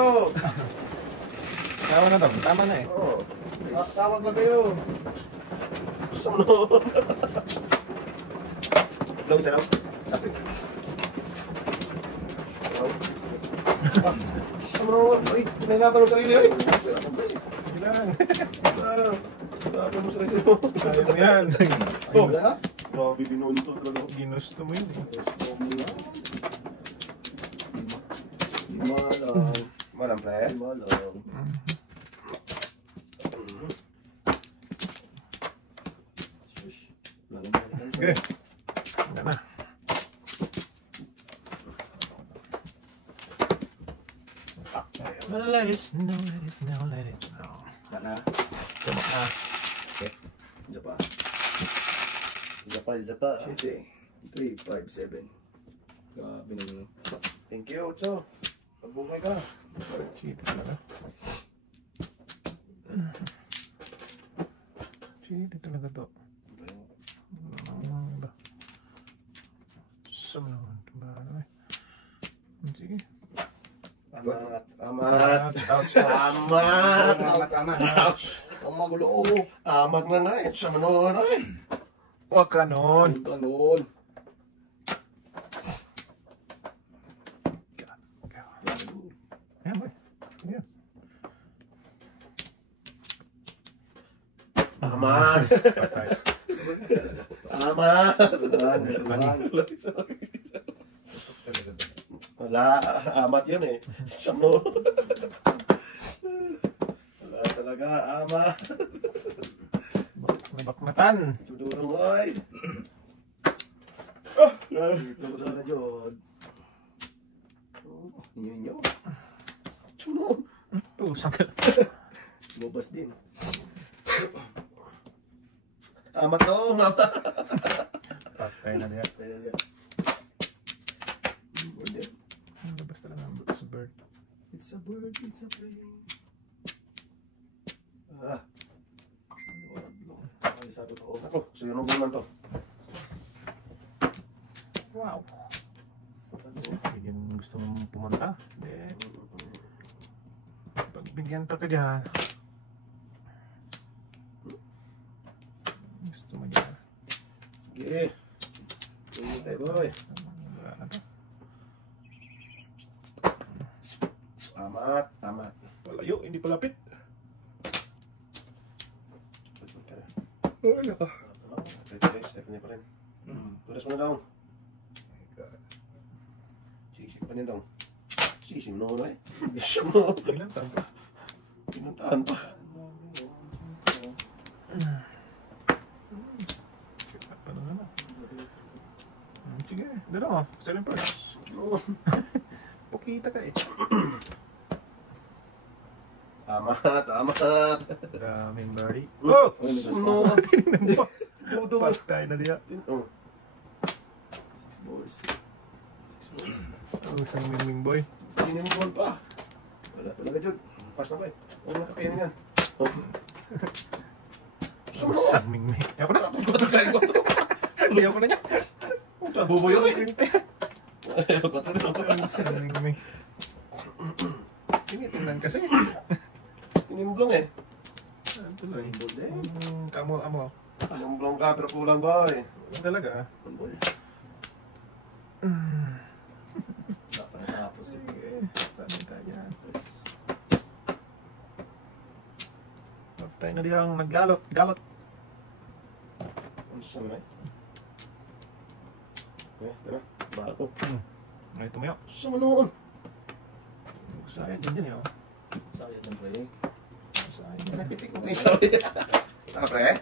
kayo. Tama na to, tama na eh. Oo. Tawag lang kayo. Sumunod. Long sa lang. Sakit. Sumunod. Ay, pinahirapan mo sarili. Ay, Kailangan. pinahirapan mo sarili mo. Kaya mo yan. Oh, wala na? Grabe, binunto talaga. Ginusto mo yun eh. Gusto mo lang. Lima lang. Lima lang, pre. Lima lang. Okay. Yan na. Let it snow, let it snow, let it snow. Wala. Tama na. Okay. Isa pa. Isa pa, isa pa. 7, 3, 5, 7. Grabe naman. Thank you, Ocho. Magbungay ka. Cheat talaga. Cheat talaga to. Sama naman. Sige. Amat. Amat. Ouch. Amat. Amat, amat. Ang magulo. Amat na nga eh. Sa manon ay. Huwag ka nun. Ganon. Ayan boy. Ayan. Amat. Patay. Amat. Wala. Amat yun eh. Sa manon. Wala talaga. Amat. Bakmatan. Tudurong ay. Dito ko talaga dyan. Inyo. Sunod. Pusang ka. Lumabas din. Amat to. Amat. Patay na niya. Labas talaga ang sa bird. It's a bird, it's a plane. Ah. Ay, sa totoo. Ako, sunog naman to. Wow. Bigyan gusto mong pumunta. Hindi. Pagbigyan to ka dyan. Gusto mo dyan. Sige. Sige tayo, boy. Wala na to. Amat, amat. Palayo, hindi palapit. Ay, naka. Ito niya pa rin. Tulas mo na daw. Sisig pa niya daw. Sisig mo na eh. Sisig mo. Ilan taon pa? Pinuntahan pa. Pa na naman. Sige, dalawa. Selling price. Pukita ka eh. Amat, amat. Daming birdie. Oh! Suno! Tinignan mo. Patay na diya. Oh. 6 balls. 6 balls. Ang isang mingming boy. Sinin mo ball pa. Wala talaga dyan. Pass na ba eh. Huwag na kakainin yan. Ang isang mingming. Ayoko na. Ayoko na niya. Buboy ako eh. Ayoko na. Ang isang mingming. Tinitingnan kasi. Tinimblong eh. Tuloy. Ball eh. Kamol-amol. Tinimblong ka pero kulang ba eh. Talaga. Ball. Tapos yun. Sige. Saan tayo yan? Patay na diyang naggalot. Galot. Ano saan na eh? Eh, tara. Bahal ko. Ay, tumayo. Saan mo noon? Sayang din yan yun. Sayang ng play. Sayang. Napitik mo kayo sabi. Ah, pre?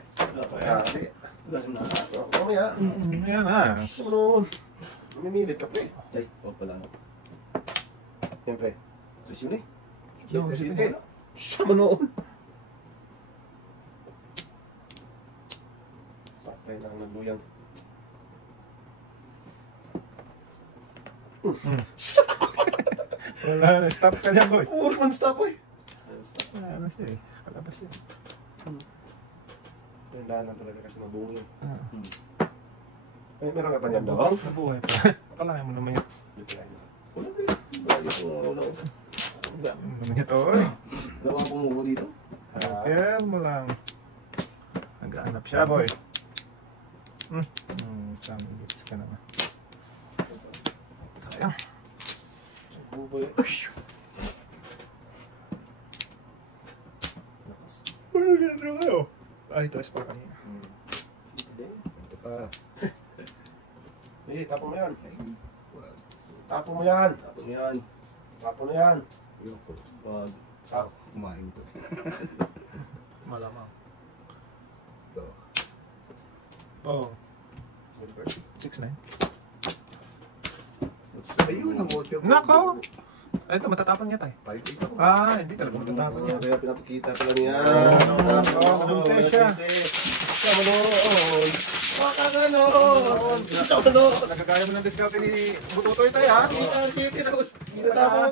Ah, pre. Gas mo na. Mamaya. Ayan na. Saan mo noon? Mamimilit ka, pre. Ay, huwag pala. Yan, pre. Tapos yun eh. Yung Siyete. Saan mo noon? Patay na ang nagluyang. Wala na. Stop ka dyan, boy. Puro man stop, boy. Wala na siya eh. Kalabas siya. Kailangan talaga kasi mabuhay. Ah. Eh, meron ka pa niyan doon? Nabuhay pa. Kalahin mo naman yun. Wala, pre. Wala, wala. Ang daming niya to eh. Gawa ko mo dito. Yan mo lang. Naghahanap siya boy. Tamang bits ka naman. Sayang. Buboy. Ano kayo? Ay, ito is pa kanina. Ito pa. Eh, tapon mo yan. Tapon mo yan. Tapon mo yan. Tapon mo yan. Ayoko. Wag. Tap. Kumain to. Malamang. Ito. Oo. 6-9. Ayun ang audio. Nako! Ito, matatapon niya tayo. Palit ito. Hindi talaga matatapon niya. Kaya pinapakita ko lang yan. Manunti siya. Sama noon. Makakanon. Sama noon. Nagagaya mo ng discount ni Bututoy tayo ha? Kita city tapos. Kita tapon.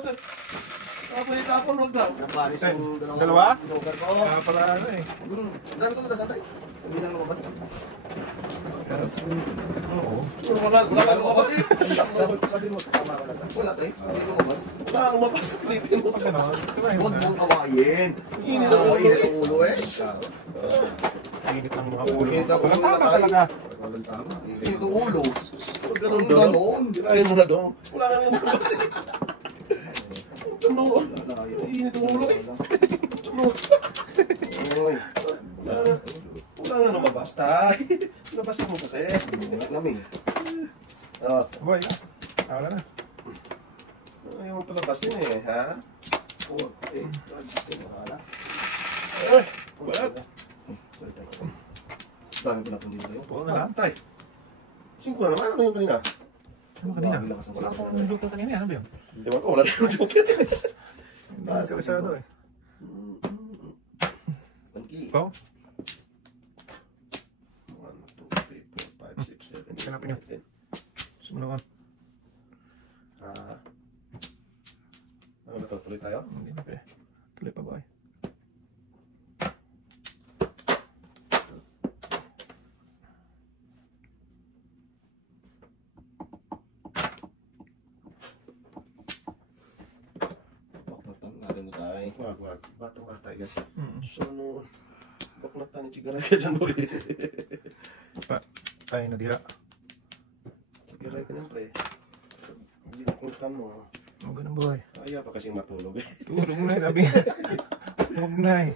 Tapos itapon huwag lang. Napalis yung Dalawa? Lugar ko. Kaya pala ano eh. Gano'n ko nasatay. Hindi na lumabas. Oo. Wala lumabas eh. Sabi mo, tama ka na. Wala tayo. Hindi lumabas. Wala lumabas. Ulitin mo. Pag gano'n, tirahin mo Huwag na. mong awayin. Init ang ulo eh. Init ang mga ulo. Init ang ulo Tama na tayo. talaga. Walang tama. Init ang ulo. Ganun gano'n. Tirahin mo na doon. Wala ka na lumabas eh. Tunoon. Init ang ulo eh. Tunoon. Wala nga lumabas tayo. Labasin mo kasi. Nami. Boy, wala na. Ayaw mo palabasin eh, ha? 4, 8, 10, wala. Ay, wala. Sorry tayo. Dami ko na pong dito tayo. Oo na lang. Tay. 5 na naman. Ano yung kanina? Ano kanina? Grabe lakas ng Wala sabi akong natin. luto kanina. Ano ba yun? Ewan ko, wala rin yung joke. Hindi ko kabisado eh. Tangki. Ikaw? 1, 2, 3, 4, 5, 6, 7, Hanapin niyo. 8, 9, 10. Sumunod. Ano ba ito? Tuloy tayo? Hindi na pe. Tuloy pa boy. Baknatan natin na tayo. Wag. Batang-bata yan. Mm. So, no. Baknatan ni Chigaray ka dyan, boy. Tayo na dira. Chigaray ka dyan, pre. Hindi baknatan mo. Huwag ganun boy. Kaya pa kasing matulog eh. Tulong na eh. Sabi. Huwag na eh.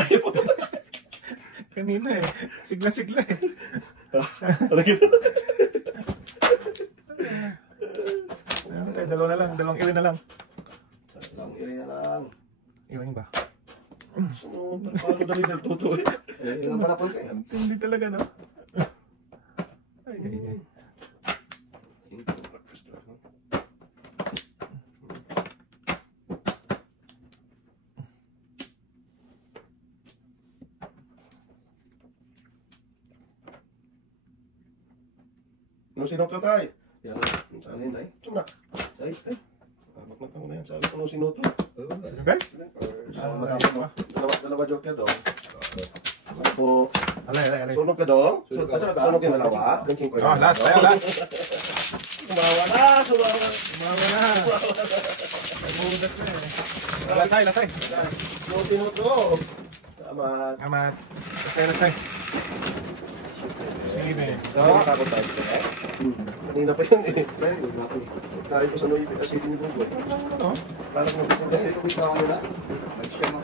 Ayaw pa. Kanina eh. Sigla-sigla eh. Ano gano'n? Okay, dalawa na lang. Dalawang iwi na lang. Lang, iri na lang. Iwing ba? So, paano dali ng tuto eh? Ilang panapon ka eh? Hindi talaga no? Ay. Hindi ko pagkasta. Nung sinotro tayo? Yan, saan yun tayo? Tsunak. Say, eh. Baknatan ko na yan. Sabi ko nung sinotro. Okay? Matapos mo. Dalawa joker dong. Ako. Alay. Sunog ka dong? Sunog yung dalawa? Oh, last. Tayo last. Sumawa na! Umawa na. Nagbubudas na eh. Lasay. Nung sinotro. Tama. Amat. Lasay. Sige na eh. Nakakakot tayo sa eh. Kanina pa yun eh. Kain ko sa Noy Asin ni Google. Ano? Parang nabutin kasi. Ito bitaw ko na. Mag-share mo.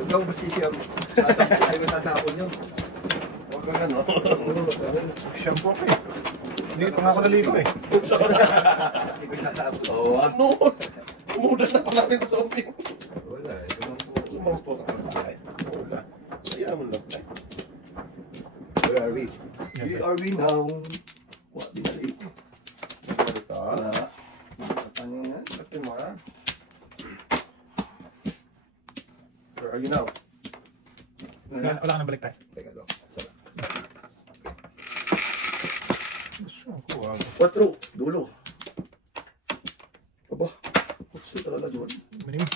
Ikaw ba sisiyam? Ay, matatapon yun. Huwag ka gano'n. Shampoo ko eh. Hindi pa nga ako naligo eh. Hindi ko tatapon. Oo, ano? Umudas na pa natin sa umping. Wala. Ito lang po. Sumampo ka pa tayo. Kaya mo lang tayo. Where are we? We are we now? What did I eat? Ito. Wala. Ano yan? Sabi mo ha? Where are you now? Wala ka nang balik tayo. Teka daw. Wow. 4, dulo. Aba, kutso talaga John. Minim.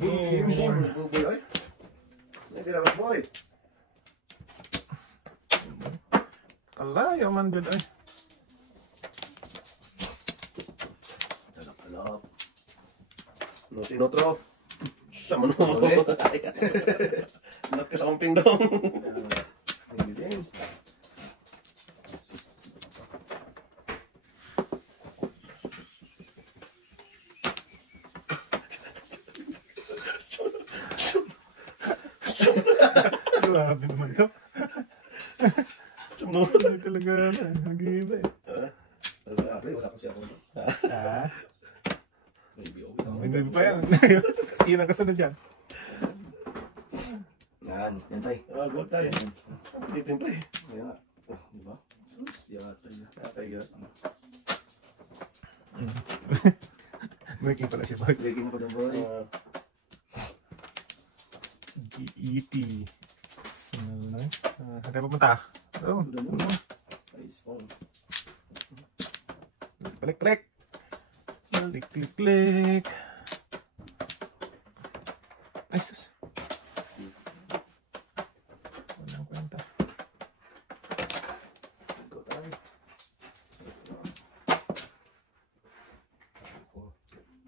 Boy, ay. Nagirabat boy. Kalayo man dyan ay. Talap-talap. No, sino otro? Sama no. Not ka sa kumping dong. Hindi din. Grabe naman to. Sama no. Hindi talaga nag-iiba eh. Wala kasi ako. Ah, Maybe hindi pa yan. Sino ang kasunod yan? Yan tayo. Huwag tayo. Dito yung play. Yan nga. Di ba? Sus, yata yun. Tatay ka. Making pala siya, boy. Breaking ako na bro. GET. Saan tayo pupunta? Oh, Nice phone. Klik. Klik. Ay, sus. Walang kwenta. Go tayo.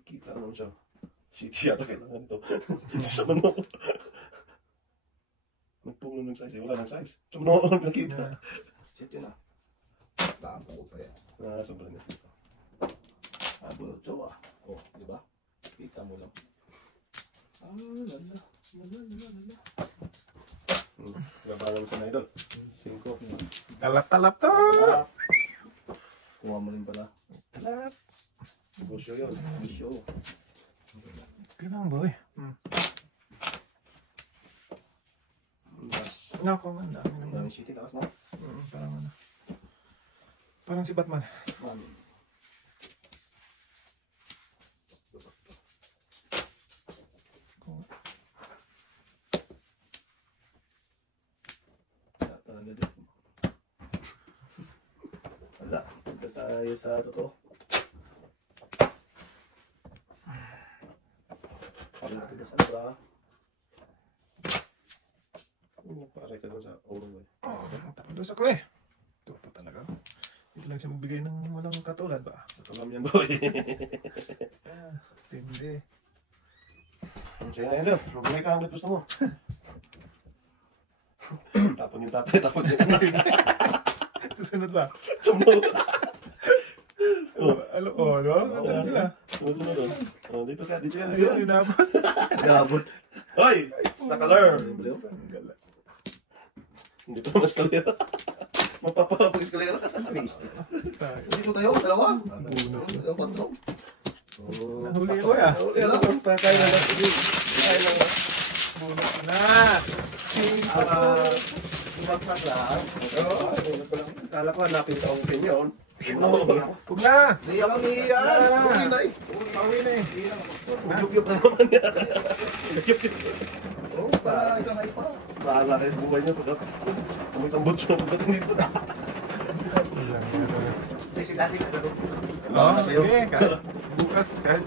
Kita naman siya. City yata kailangan ito. Sama no. Nagpuno ng size. Wala ng size. Sama no. Nakita. Shit yun ah. Tama ko pa yan. Sobrang na. Bulutso ah. Oh, di ba? Kita mo lang. Lala. Gabangan mo sa na idol. 5. Talap to! Kuha mo rin pala. Talap. Negosyo yun. Show. Kailangan, boy. Nako, ang dami naman. Daming shitty. Lakas na. Parang ano. Parang si Batman. Talaga din. Wala. Puntas tayo sa totoo. Parang natin sa sobra. Pare ka doon sa oro eh. Tapos ako eh. Ito talaga. Hindi lang siya magbigay ng walang katulad ba? Sa tulam yan boy. Tindi. Sige na idol. Bumili ka hanggat gusto mo. Tapon yung tatay. Tapon yung anak. Susunod ba? Sumunod. No? Saan sila? Sumunod. Dito ka. Dito ka. Ayun, inabot. Gabot. Hoy! Sa color. Sanggala. Hindi pa mas kalera. Mapapapagis kalera. Dito tayo. Dalawa. Buno. Dalawa patro. Nahuli ko ya. Uli lang. Kaya na lang. Kaya na lang. Buno na. Ibagpas lang. Kala ko hanapin sa open yun. Huwag na. Hindi ako niyan. Uwi na eh. Pauwi na eh. Yup-yup na naman yan. Yup-yup. Oo, para isang ay pa. Bahala kayo sa buhay niyo. Kumit ang butso. Dito na. Si dati ka na doon. Oo, sige. Kahit bukas, kahit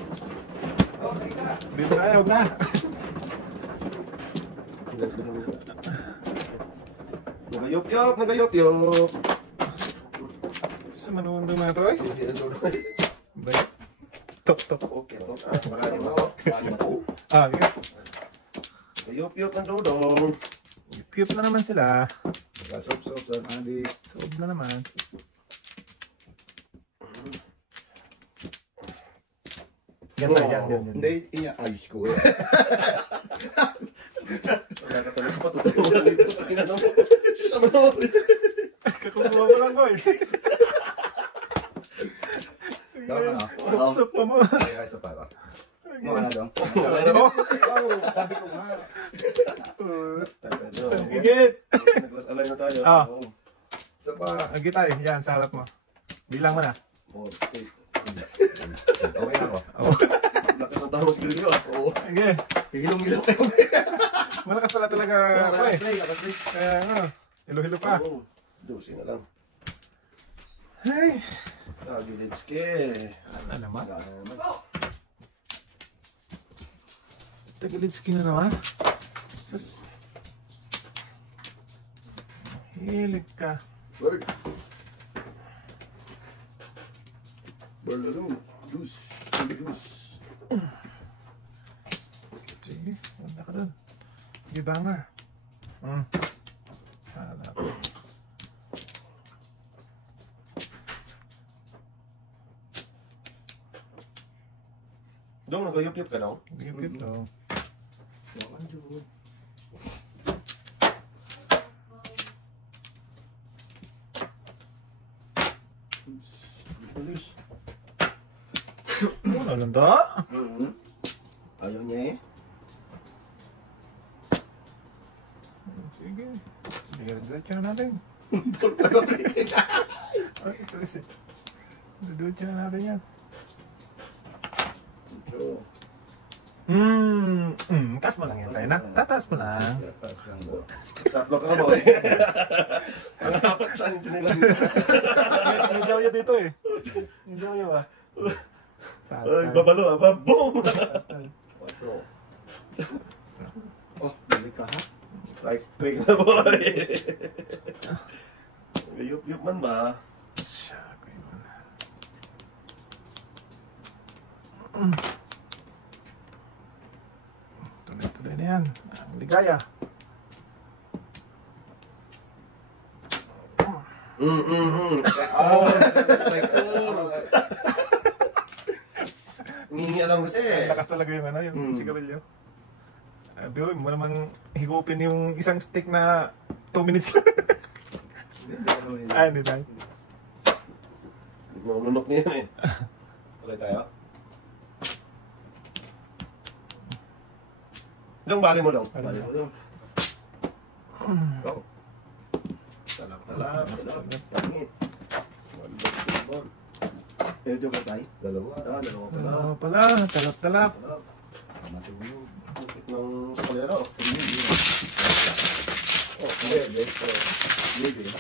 Okay ka. dito tayo, huwag na. Nagayop-yup. Nagayop-yup. Sa manuwan doon na ito eh. Balik. Tok. Okay. Marami mo. Marami mo. Okay. Nagayop-yup ng dudong. Piyop na naman sila. Sop-sop sa Andy. Soob na naman. Yan tayo, yan. Hindi, ayos ko eh. Wala ka talaga patutunan dito. Ano? Sama na. Kakuha mo lang ko eh. Tama na. Sup pa mo. Kaya isa para. Mukha na dong. Sabi ko nga. Higit. Naglas-alay na tayo. Isa pa. Higit tayo, yan sa harap mo. Bilang mo na. Okay na ako. Lakas ang tawag sa gilyo. Sige. Hilong-hilong kayo. Malakas pala talaga ako eh. Kaya ano, hilo-hilo pa. Dosi na lang. Ay. Tagilitski. Ano naman? Tagilitski na naman. Sus. Hilig ka. Bird. Bird lalo. Goose. Baby goose. Heavy banger. Hanap. Dong, nagayup-yup ka daw? Gigit daw. Yaman yun. Bilis. Ano lang da? Ayaw niya eh. Sige. Diretso na natin. Ay, ito kasi. Diretso na natin yan. Taas mo lang yan tayo na. Tataas mo lang. Taas lang mo. Tatlo ka na ba? Ang dapat saan yung tinilang? May jaw dito eh. May jaw ba? Ay, babalo ha. Boom! 4. Oh, balik ka ha? Strike 3 na boy. Yup-yup man ba? Siyako yun. Tuloy-tuloy na yan. Ang ligaya. Oh, strike 2. Humingi alam kasi. Lakas talaga yung ano, yung sigarilyo. Pero mo naman higupin yung isang stick na 2 minutes lang. Ay, hindi tayo. Malunok niya yan eh. Tuloy tayo. Dong, bali mo dong. Bali mo lang. Go. Talap. Tangit. Ito ba tayo? Dalawa. Dalawa pala. Oo pala, talap-talap. Matulog. Bukit ng kalero. Oh, hindi. Hindi.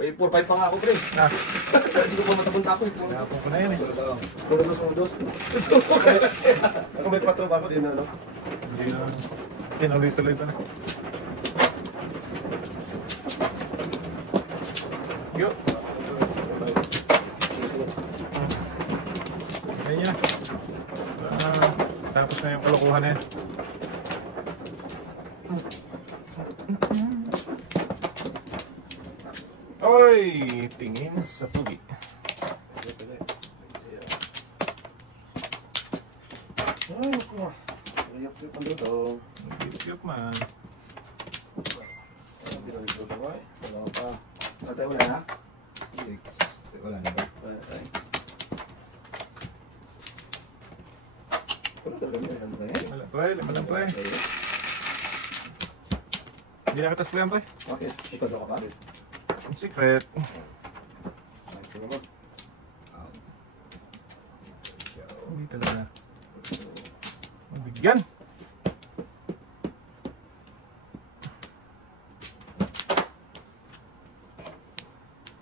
May 4-5 pa nga ako, pre. Hindi ko pa matapon-tapon. Tapon ko na yun eh. Puro dos. Ako may 4 pa ako din ano. Tinuloy-tuloy ko na. Yo. Ganyan. Tapos na yung kalokohan na yan. Oy! Tingin sa pugi. Ay, naku. Riyap-riyap ang dudong. Yup man. Binalik ko lang ay. Wala pa. Patay mo na, ha? Wala na ba? Ay. Wala talaga meron ba eh? Walang play. Hindi na katas play ang play. Okay, ikaw daw ka pa? Secret. Sakto naman. Hindi talaga. Mabigyan.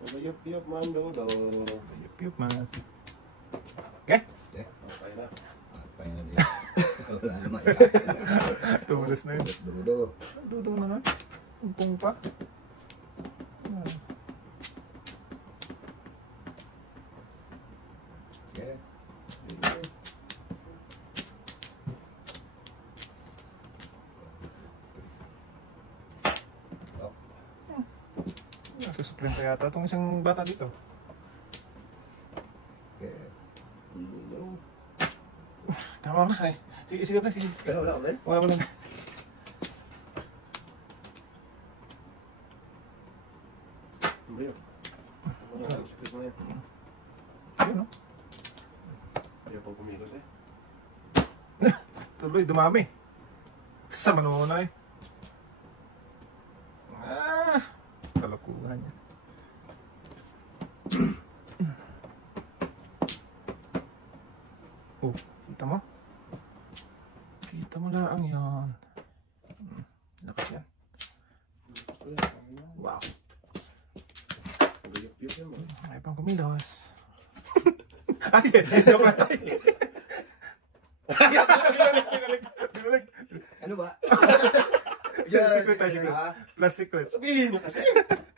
Riyap-riyap man dudong. Yup man. Okay? Okay na. Patay na din. Wala naman. Tumulos na yun. Dudo. Dudong na nga. Umpong pa. Okay. Nasusuplente yata itong isang bata dito. Okay. Tama na eh. Sige na, sige. Kaya wala ulit? Wala. Riyap. Sakit mo yan. Ayun no? Ayaw pang kumilos eh. Tuloy, dumami. Sama naman na eh. Kalokohan niya. Oh, kita mo? Kita mo lang yan. Lakas yan. Wow. Riyap-riyap yan man. May pang kumilos. Ay, joke lang tayo. Binalik. Ano ba? Secret tayo, secret. Ha? Plus secret. Sabihin nyo kasi.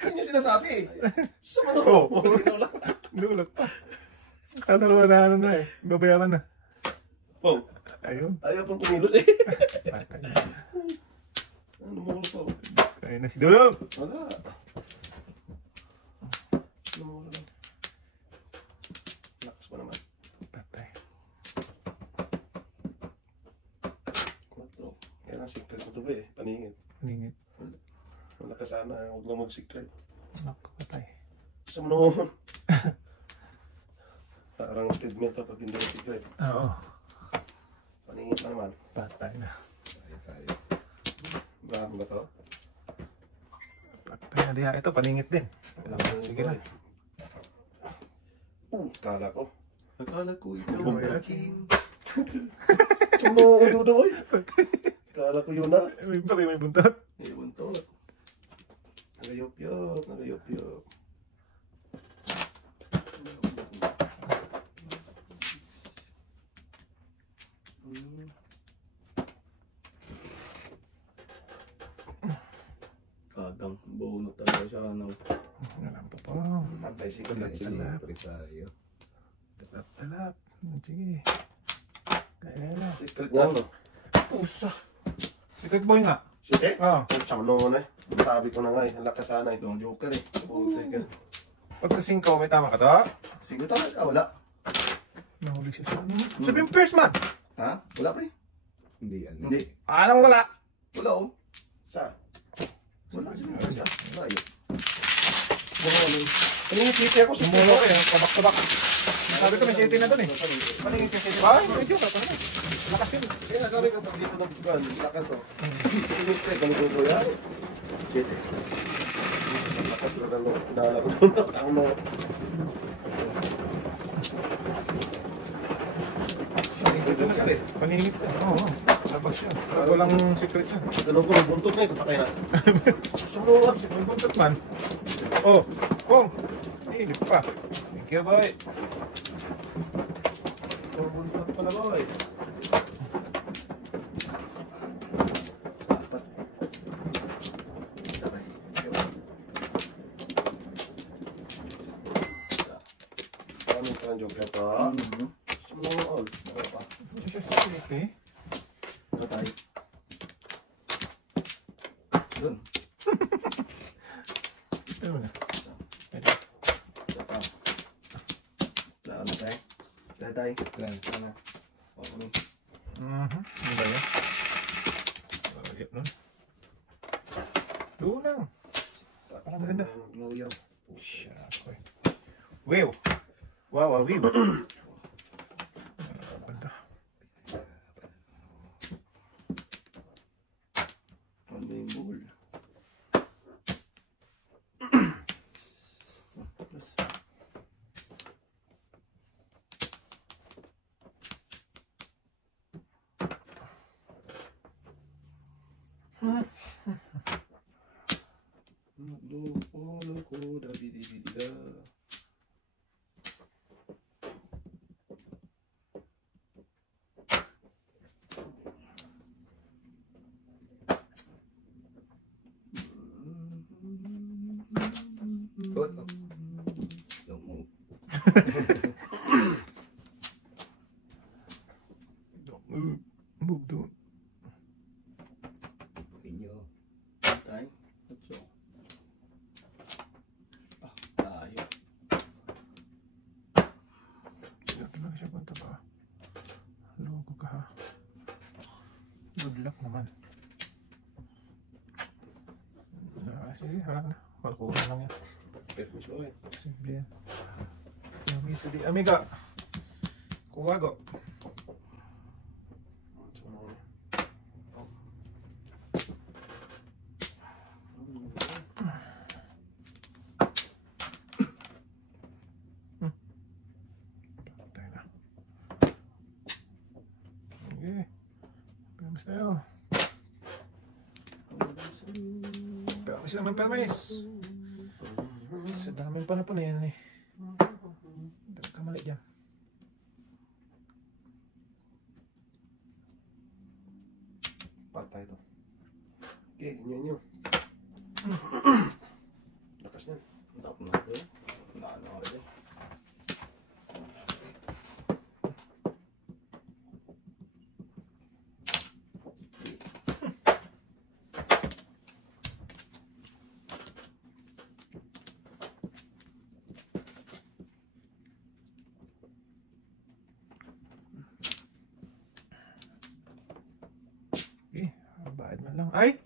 Yan yung sinasabi. Sa ano? Nulak pa. Kakalawa na ano na eh. Babayaran na. Oh, Ayun. ayaw pang kumilos eh. Patay na. Ano mo to? Ayun na si Dulong. Wala. Ano mo lang? Lakas pa naman. Patay. 4. Kaya lang secret ko to ba eh. Paningin. Paningit. Wala ka sana. Huwag lang mag-secret. Naku, patay. Gusto mo naman. Parang treadmill to pag hindi ka secret. Oo. Paningin pa naman. Patay na. Bravo ba to? Patay na diha. Ito, paningit din. Sige na. Kala ko. Akala ko ikaw Ikaw ang yan. aking... Sumo ko dudo oy. Kala ko yun na. May patay, may buntot. Iwan to. Nagayop-yop. Nagayop-yop. Kagang bunot talaga siya. Ano? Alam po po. Patay si Kulat. Lapit tayo. Talap. Sige. Kaya na. Secret na to. Pusa. Secret boy nga. Sige. Ah. Tsaka noon eh. Sabi ko na nga eh. Ang lakas sana eh. Ito ang joker eh. Puntay ka. Pag sa 5, may tama ka to? Sige talaga. Wala. Nahuli siya sa ano. Sabi yung first man. Ha? Wala pa eh. Hindi yan. Hindi. Anong wala? Wala oh. Sa? Wala. Sige na. Wala yun. Paningin city ako sa Sumulo ko eh. Tabak-tabak. Sabi ko may city na dun eh. Paningin siya city. Ay, medyo ka pa naman. Lakas yun. Kaya sabi ko pag dito ng tugan, lakas to. Pinit ko ganito ko yan. City. Lakas na lang. Dala ko doon. Ang mo. Paningit. Oo. Labas siya. Walang secret siya. Ganun ko, buntot na eh. Kapatay na. Sumuot. May buntot man. Oh. Kung. Hindi pa. Thank you, boy. Buntot pala ba eh. Maraming ka ng joker to. Sumuot. Ano pa? Hindi siya secret eh. Ano tayo? Doon. Ano na? Isa pa. Wala na tayo. Wala tayo. Yan. Ano? Okay. Ano ba yun? Yep nun. Doon lang. Parang maganda. Luyaw. Siya ako eh. Wow! Wow, wow. Ganda. Ano yung ball? Good. Don't move. Don't move. Move doon. Inyo. Tayo. So. Tayo. Ito lang siya punta pa. Loko ka ha. Good luck naman. Sige, wala na. Malkuha na lang yan. Permiso eh. Simple yan. Sige, amiga. Kuwago. Patay na. Sige. Permis tayo. Permis naman, permis. Sa daming panapon na yan eh. Dapat kamali dyan. Patay to. Okay, inyo. Lakas na. Tap na ako. Wala na ako dyan. Ay!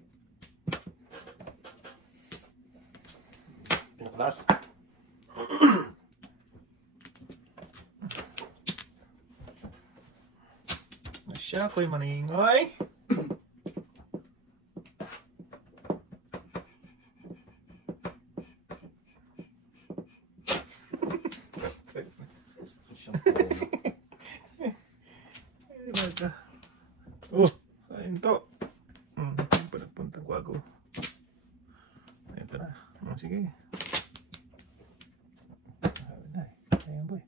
Pinakalas. Siya ko'y maningay. Oh, kain to. Pagpunta ko ako. Ito na. Sige. Ayan boy.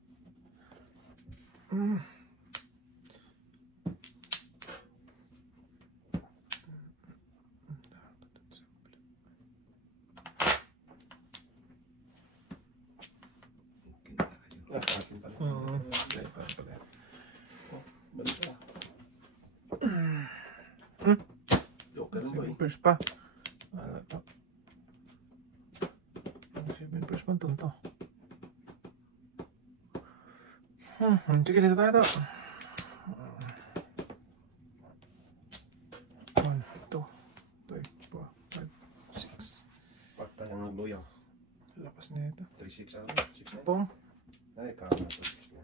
Akin pala. Dahil pa pala. Balik ka. Joker rin ba eh? First pa. Ano to? 7 first pa to. Sige, dito tayo to. 1, 2, 3, 4, 5, 6. Pakta yung nagloyaw. Lapas na ito. 3-6 ano? 6-9? Pong. Ay, kama na 3-6 na.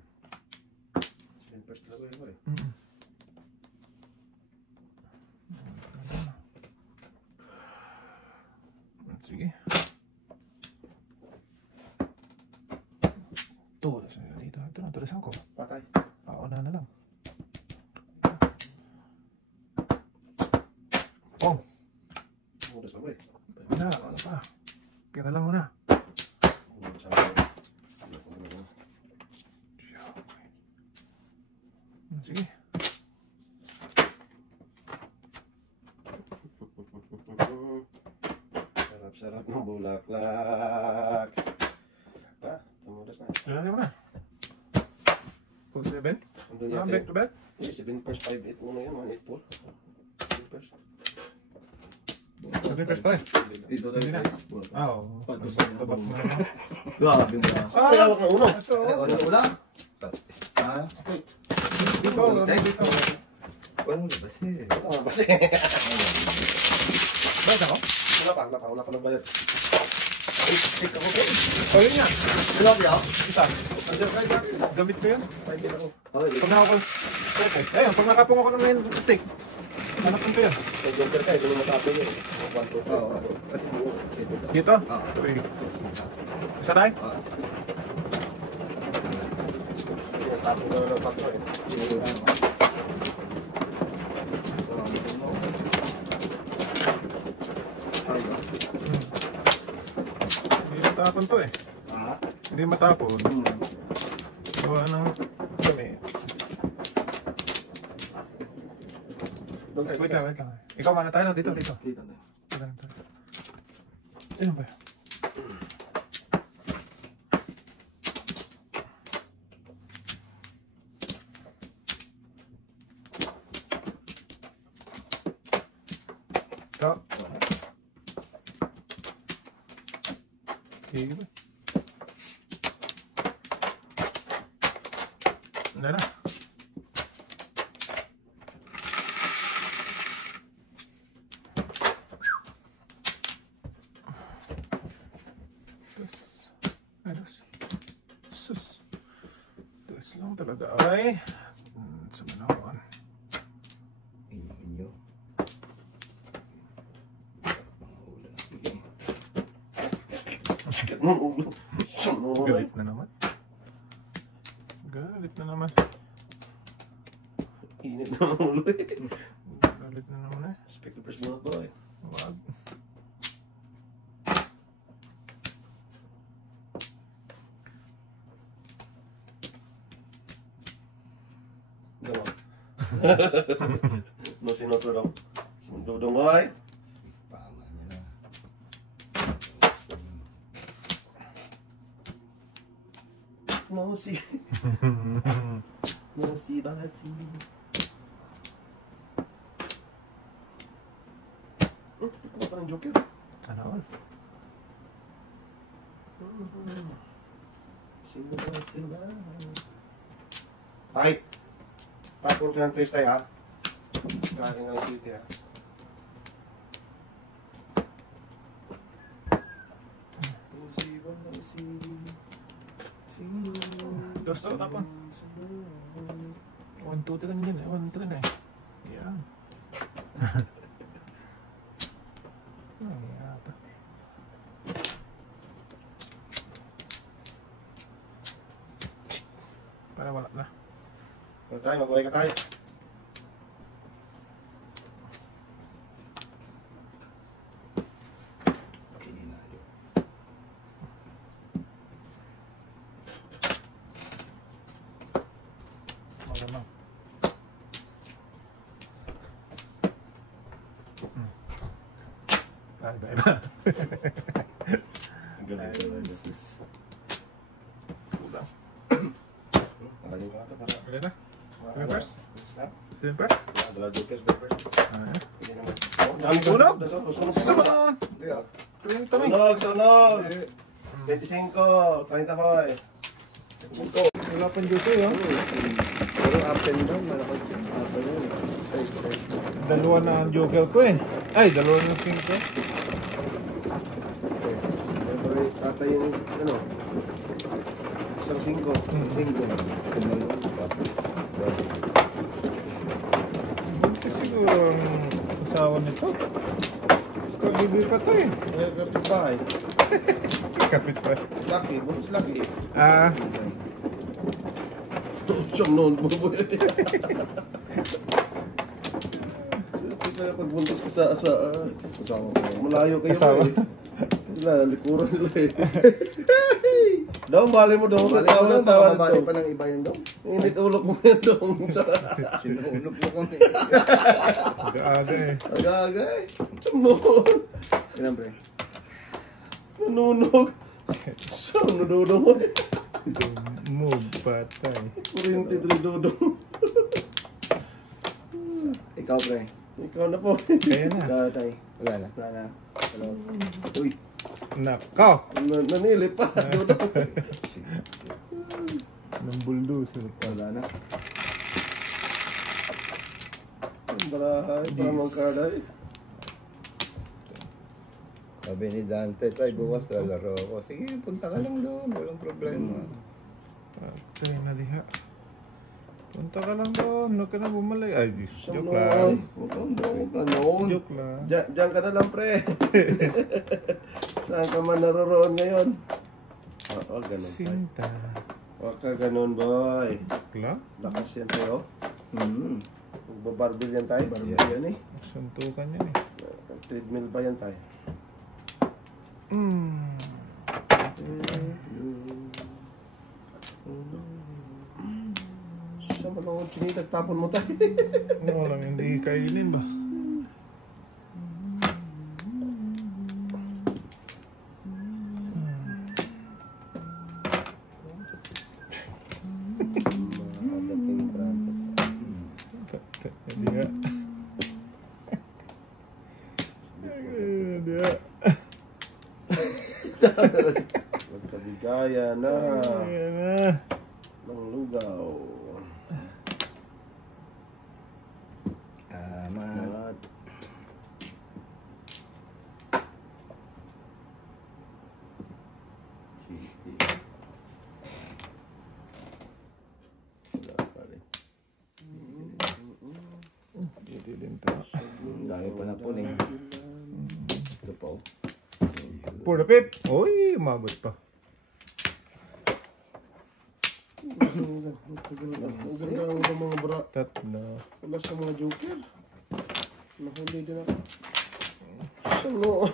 7 first talaga yun eh. Sige. Tulas na dito. Ito na, tulisan ko. Patay. Pauna na lang. Pong. Mudas pa ba eh? Wala, ano pa. Pira lang muna. Sige. Sarap-sarap ng bulaklak. Pa, tumudas na. Wala na muna. Full 7. Andun yata Back to back. 7 first 5-8 muna yun, 1-8-4. 7 first. 7 first pa rin. Dito tayo Hindi na. guys. Oo. Tabak mo na. Grabe mo na. Ay, hawak ng ulo. Ito. Wala, wala. Ha? Dito. Dito. Wala mo labas eh. Ah, basi. Bayad ako? Wala pa ng bayad. Stick ako po. O yun nga. Wala kaya? Isa. Gamit ko yun. 5 din ako. Okay. Pag nakapong... Ayun, pag nakapong ako ng stick. Hanapin ko yun. May joker ka, ito yung matapin yun. 1, 2, 3. Oo. Pati mo. Ito daw. Dito? Ah. Three. Isa tayo? Ah. Tapos na ng 4 eh. Ito na. Hindi matapon to eh. Ah? Hindi matapon. Gawa ng kami. Wait lang. Ikaw mana tayo dito. Dito na. Sino ba? Ito. Sige ba? Ano na? Sus. Terus lang talaga ay. Sa manawan. Inyo. Sikat mo ulo. Galit na naman. Galit na naman. Init na ng ulo eh. Galit na naman eh. Respect the first minute ba eh. Wag. Gawa. No sinoto daw. Sundodong ay. Pama niya na. No si. No si basi. Kuha ka ng joker. Sana all. Sino ba sila? Ay! Tapon ka ng trace tayo ha. Kain ng city ha. Dos to tapon. 1, 2, 3 din eh. 1, 3 na eh. Yan. Yata. Para wala na. Mabuhay ka tayo. Malamang. Iba-iba. Galing. Kulang. Nakaling ko na ito para. Pwede na? Pwede first? Stop. Pwede first? Dala jokers ba first? Ayan. Hindi naman. Dami ko. Sunog! Sunog! Sunog! Yeah. Sunog! Sunog! 25, 30 po eh. Wala pang dito yun. Pero up and down, malakot yun. Up and down. Dalawa na ang joker ko eh. Ay, dalawa na 5. Yes. Pero tatay yung, ano, isang 5. Ito siguro ang asawa nito. Kagibi pa to eh. May kapit bahay. Kapit pa. Lucky, bonus lucky. Ah, Siyang noon, bubuhay. Kaya pagbuntis ka sa Kasama ko. malayo kayo Kasama? eh. Sila, likuran nila eh. Daw, bali mo daw. Bali Tawa mo ng tawa daw, bali nito. pa ng iba yan daw. Init ulok mo yan daw. Sinuulog mo kami. aga-aga eh. Aga-aga eh. Siyang noon. Ilan pre? Nanunog. Siyang nududong mo eh. Move patay. 43 dudong. Ikaw pre. Ikaw na po. Kaya na. Tatay. Wala na. Wala na. Hello. Uy. Nakaw! Nanilip pa. Dudong. Nang bulldozer pa. Wala na. Ang barahay. Parang magkaday. Sabi ni Dante, tay, bukas lalaro ako. Sige, punta ka lang doon. Walang problema. Patay na diha. Punta ka lang doon. Huwag ka na bumalik. Ay, Siyang joke lang. noon. Joke lang. Diyan ka na lang, pre. Saan ka man naroroon ngayon? Oo, ganun. Sinta. Huwag ka ganun, boy. Kla? Lakas yan tayo. Barbil yan tayo. Barbil yan eh. Suntukan yan eh. Treadmill pa yan tayo. Sa manong chinitag tapon mo tayo. Ano lang, hindi kainin ba? Hindi nga. Hindi nga. Magkabigaya na Ayan na. ng lugaw. Tama. Wala pa rin. Dito din to. Ang dami pa na po eh. Ito po. For the pip. Uy, umabot pa. Ang ganda ng mga bra. Tatlo. Wala sa mga joker. Nahuli din ako. Siyang noon.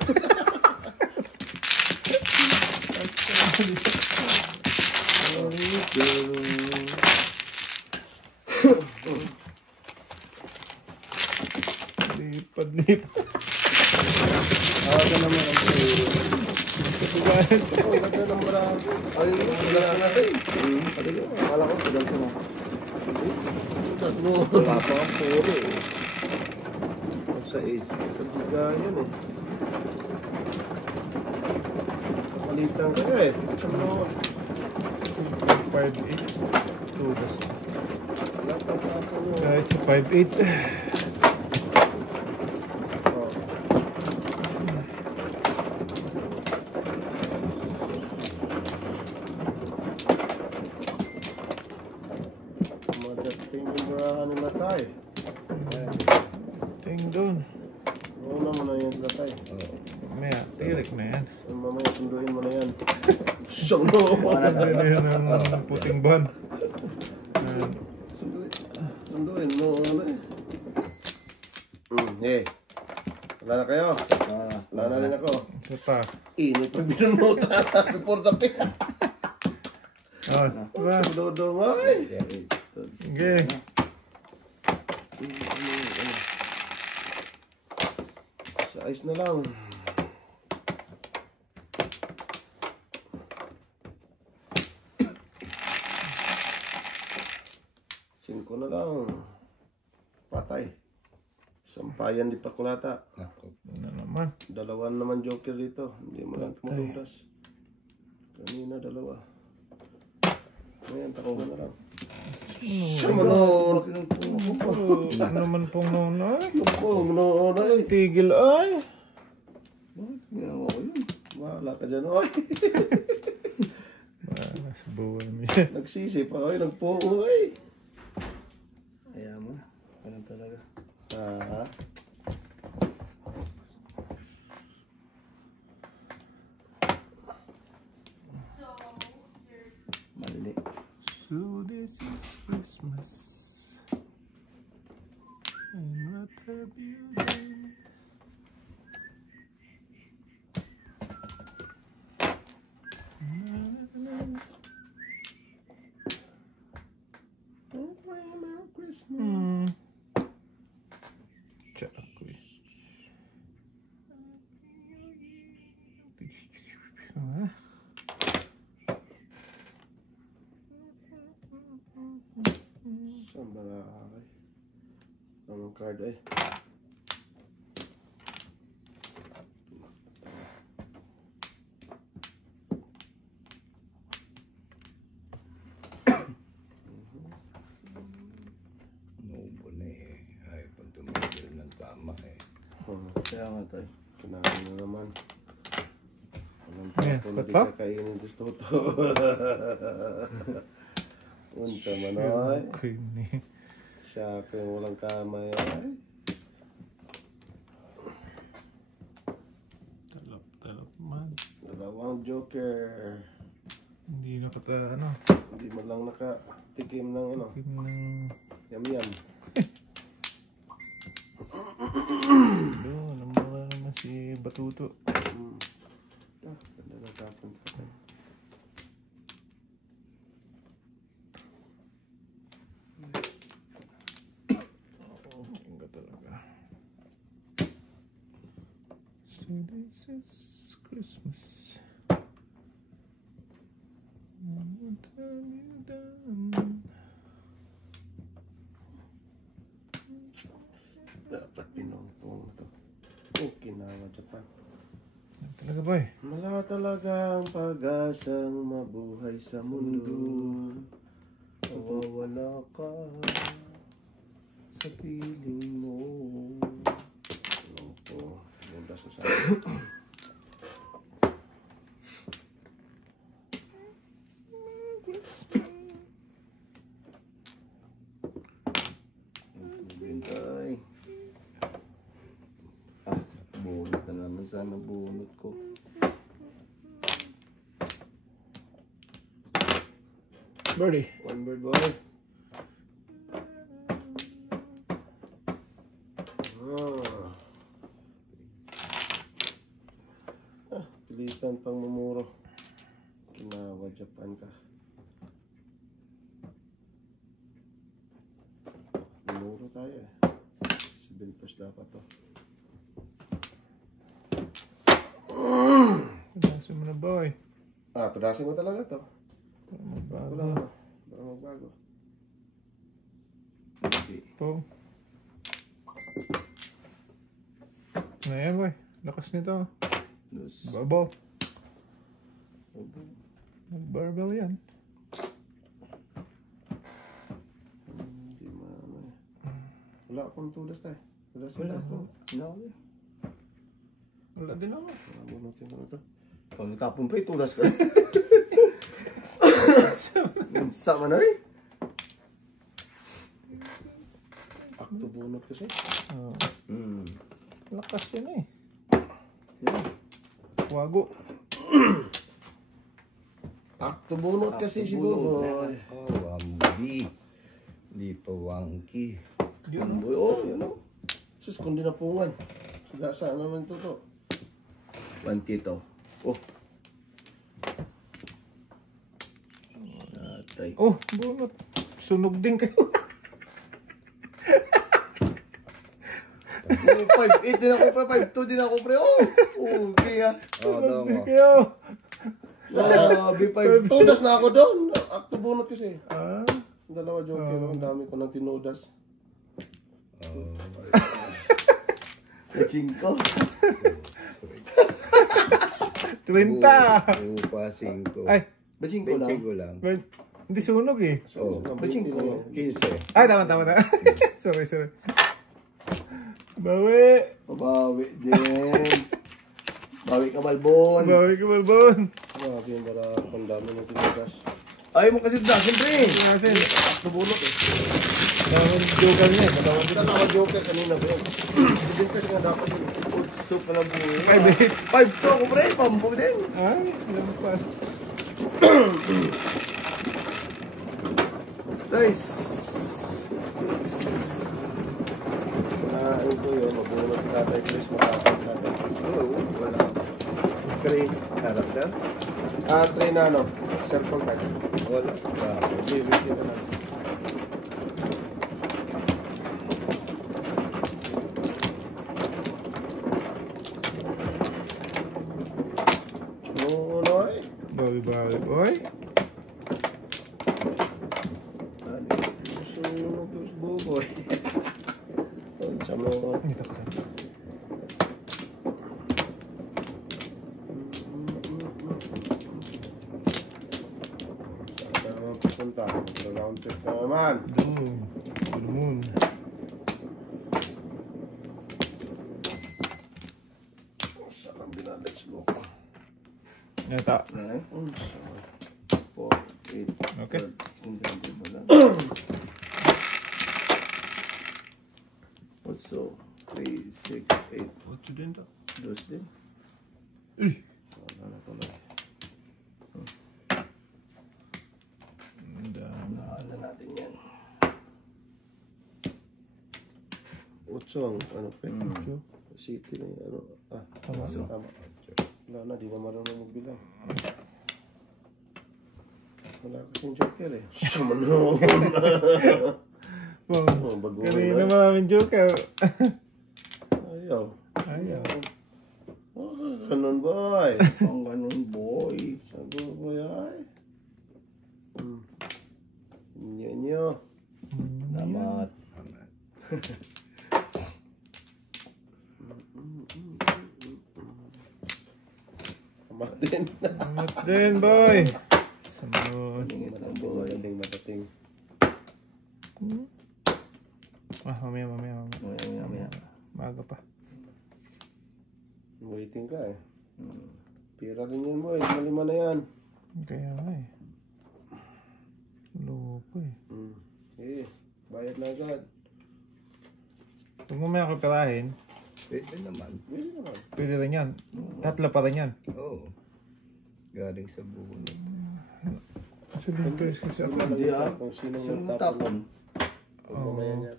Lipad-lipad. Awaga naman ang Ang ganda ng bra. Ay, wala na natin. Wala ko, tugal ko na. Wala pa ang puro eh. Sa is. Kabigayan eh. Kapalitan ka eh. Siyang noon. 5'8". Tudos. Wala pa tapon mo. Kahit sa 5'8". Isang no. Sabi na yun ang puting ban. Sunduin mo. Ano eh. Eh. Wala na kayo. Wala na rin ako. Ito pa. Init pag binunota. Report up eh. Diba? Dodong ay. Sige. Sa ice na lang. Singko na lang. Patay. Sampayan di Pakulata. Ano naman? Dalawan naman joker dito. Hindi mo lang tumutudas. Kanina dalawa. Ngayon, takuha na lang. Sama noon. Ano naman pong noon ay? Lupong noon ay. Tigil ay. Bakit ginawa ko yun? Wala ka dyan ay. Sa buwan mo yan. Nagsisi pa ay. Nagpuo ay. Kaya mo. Ganun talaga. Malili. So this is Christmas. And what have you done? Christmas. Saan ba nakakakay? Anong card ay? Nubo na eh. Ay, pag tumigil ng tama eh. Kaya nga tayo. Kinain na naman. Anong Yeah, tapo na di pa? kakainin gusto to. Unsa man ay. Creamy. Siya ko yung walang kamay ay. Talap man. Dalawang joker. Hindi nakata ano. Hindi man lang nakatikim ng ano. Kim ng... Yam-yam. Doon, namura naman si Batuto. Ganda na tapon sa tayo. Tingga talaga. So this is Christmas. What have you done? Dapat pinongpong na to. Okinawa, Japan. Talaga ba eh? Wala talagang pag-asang mabuhay sa mundo. Mawawala ka sa piling mo. Ano po? Munda sa sabi. Bintay. Bunot na naman sana bunot ko. Birdie. One bird boy. Pilitan pang mamuro. Kinawa Japan ka. Mamuro tayo eh. 7 plus dapat to. Tudasin mo na boy. Tudasin mo talaga to. Magbago. Wala na. Para magbago. Po. Ayan boy. Lakas nito. Barbell. Barbell yan. Hindi maano eh. Wala akong tudas tayo. Tudas Wala ako. Wala din ako. Bunutin ko na to. Ikaw natapon pa itulas ka rin. Sama na eh. Akto bunot kasi. Oh. Lakas yan eh. Yan. Wago. Akto bunot kasi si Buboy. Oh, Wambi. Hindi pa wangki. Buboy, oh, yun o. Sus, kundi napungan. Gasa naman ito to. Pantito. Oh. Atay. Oh, bunot. Sunog din kayo. 5-8 din ako pre, 5-2 din ako pre. Oh, okay ha. Oh, Sunog din damo. kayo. B5. Tudas na ako doon. Akto bunot kasi. Ah, Dalawa joker. Ang dami ko nang tinudas. Oh. Kachingko. 30. Upa 5. Ay, Bachingko lang. Bechego lang. hindi sunog eh. Oh, Bachingko. 15. Ay, tama. sorry. Bawi. Mabawi din. Bawi ka Malbon. Bawi ka, Malbon. Grabe yung barak. Ang dami ng tinudas. Ayaw mo kasi dasin pre. Kasi, Akto bunot eh. dalawang joker niya. Dalawang Kita na joker kanina ba yun? Sabihin kasi nga dapat yun. Utso pala buhay. 5-2 ako pre. Pambog din. Ay, lampas. Nice. Ito yun. Mabunot ka tayo Chris. Makakal ka tayo Chris. Oh, wala. Three. Harap na? Try na ano. Circle card. Wala. Hindi, wait na lang. Ano eh? Bawi, boy. Ano? Gusto mo Diyos buboy. Sa mo. Dito ko saan. Saan ka naman pupunta? Round trip ka naman. Doon. Full moon. Sarang binalits mo. Yata. 9, 4, 8, Okay. 16, 17, wala. Also, 3, 6, 8, What's din to? dos din. Eh. Wala na tuloy. Wala natin yan. 8 ang ano pa yun? City na yung ano. Tama. Tama. Wala na, di na marunong magbilang. Wala kasing joker eh. Sumanon! Wow. Bago Kanina maraming joker. Ayaw. Ayaw. Ganun boy. Ang ganun boy. Sago boy ay. Nyo. Tamat. Tamat din. Tamat din, boy. Sunod. Matating, matating. Mamaya. Mamaya. Maaga pa. Waiting ka eh. Pira rin yan boy. Malima na yan. Kaya nga eh. Loko eh. Eh, bayad na agad. Huwag mo may kapirahin, Pwede naman. Pwede naman. pwede rin yan. Tatlo pa rin yan. Oo. Galing sa bunot. Sabihin ko kasi ako. Hindi kung sinong Sinong nagtapon. Oo. Mamaya niya.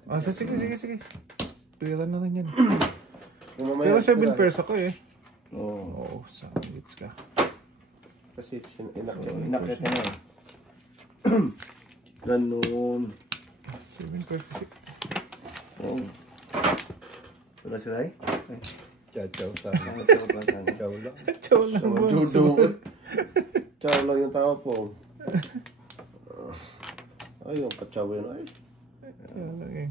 Sige. Pwede na rin yan. Kung mamaya Pero 7 tira. pairs ako eh. Oo. Oo, sangits ka. Kasi inakit na eh. Ganun. 7 pairs kasi. Oh. Wala si Ray? Ay. Chow sana. Chow pa sana. Chow lang. Chow lang Sama mo. judo. Chow lang yung tao po. Ay, yung kachaw yun. Ay. Okay.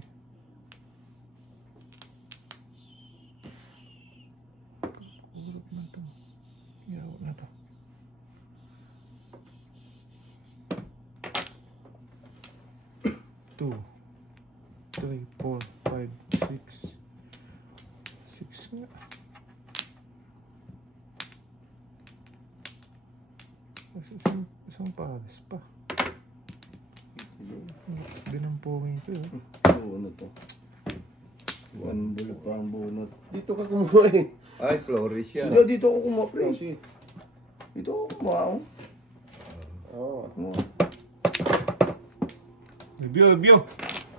Urap na to. Yaw na to. Two, 3, 4, 5, 6. 6 nga. Kasi isang pares pa. Din ang pongin ko eh. Bunot to. One bull pa ang bunot. Dito ka kumuha eh. Ay, Flores yan. Sige, dito ako kumuha pre. Sige. Dito ako kumuha oh. Oo. Review.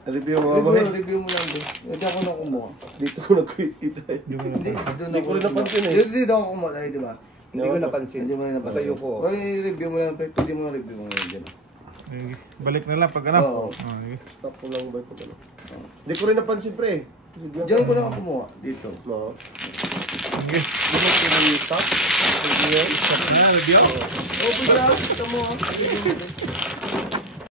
Review mo ba? Review mo lang doon. Hindi ako na kumuha. Dito ko nagkita. Hindi, Hindi ko rin napansin eh. Dito ako kumuha tayo, di ba? Hindi ko napansin. Hindi mo na napansin. Patayo ko. Review mo lang, pwede mo review mo lang dyan. Balik na lang pag ano. Oo. Stop ko lang ba ito? Hindi ko rin napansin pre. Diyan ko lang ako kumuha. Dito. No. Sige. Hindi mo pinag-stop? Review. Oh, bigla. Ito mo.